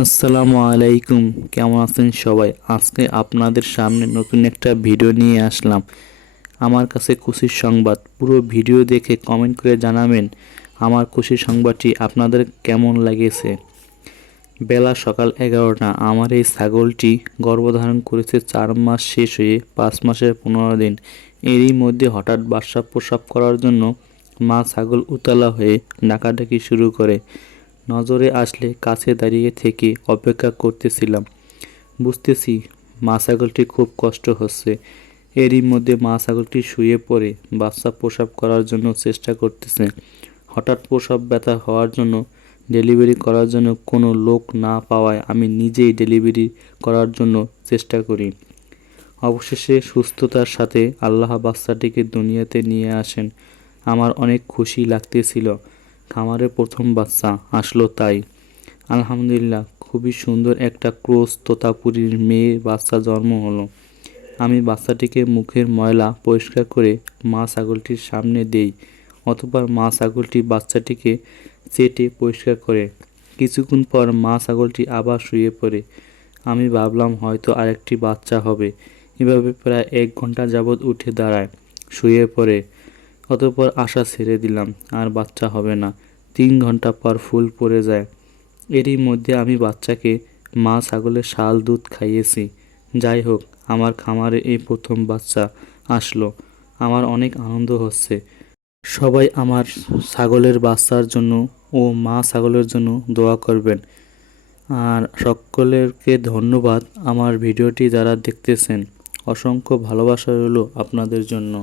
আসসালামু আলাইকুম। কেমন আছেন সবাই? আজকে আপনাদের সামনে নতুন একটা ভিডিও নিয়ে আসলাম। আমার কাছে খুশির সংবাদ। পুরো ভিডিও দেখে কমেন্ট করে জানাবেন আমার খুশির সংবাদটি আপনাদের কেমন লাগেছে? বেলা সকাল এগারোটা। আমার এই ছাগলটি গর্ভধারণ করেছে চার মাস শেষ হয়ে পাঁচ মাসের পনেরো দিন। এরই মধ্যে হঠাৎ বাসা প্রসাব করার জন্য মা ছাগল উতলা হয়ে ডাকাডাকি শুরু করে। নজরে আসলে কাছে দাঁড়িয়ে থেকে অপেক্ষা করতেছিলাম। বুঝতেছি মা ছাগলটি খুব কষ্ট হচ্ছে। এরই মধ্যে মা ছাগলটি শুয়ে পড়ে, বাচ্চা প্রসাব করার জন্য চেষ্টা করতেছে। হঠাৎ প্রসব ব্যথা হওয়ার জন্য ডেলিভারি করার জন্য কোনো লোক না পাওয়ায় আমি নিজেই ডেলিভারি করার জন্য চেষ্টা করি। অবশেষে সুস্থতার সাথে আল্লাহ বাচ্চাটিকে দুনিয়াতে নিয়ে আসেন। আমার অনেক খুশি লাগতেছিল। খামারে প্রথম বাচ্চা আসলো তাই। আলহামদুলিল্লাহ, খুবই সুন্দর একটা ক্রোস তোতাপুরীর মেয়ে বাচ্চা জন্ম হলো। আমি বাচ্চাটিকে মুখের ময়লা পরিষ্কার করে মা ছাগলটির সামনে দেই অথবা মা ছাগলটি বাচ্চাটিকে চেটে পরিষ্কার করে। কিছুক্ষণ পর মা ছাগলটি আবার শুয়ে পড়ে। আমি ভাবলাম, হয়তো আরেকটি বাচ্চা হবে। এভাবে প্রায় এক ঘণ্টা যাবৎ উঠে দাঁড়ায়, শুয়ে পড়ে। অতঃপর আশা ছেড়ে দিলাম, আর বাচ্চা হবে না। তিন ঘণ্টা পর ফুল পড়ে যায়। এরই মধ্যে আমি বাচ্চাকে মা ছাগলের শাল দুধ খাইয়েছি। যাই হোক, আমার খামারে এই প্রথম বাচ্চা আসলো। আমার অনেক আনন্দ হচ্ছে। সবাই আমার ছাগলের বাচ্চার জন্য ও মা ছাগলের জন্য দোয়া করবেন। আর সকলেরকে ধন্যবাদ আমার ভিডিওটি যারা দেখতেছেন। অসংখ্য ভালোবাসা রইল আপনাদের জন্য।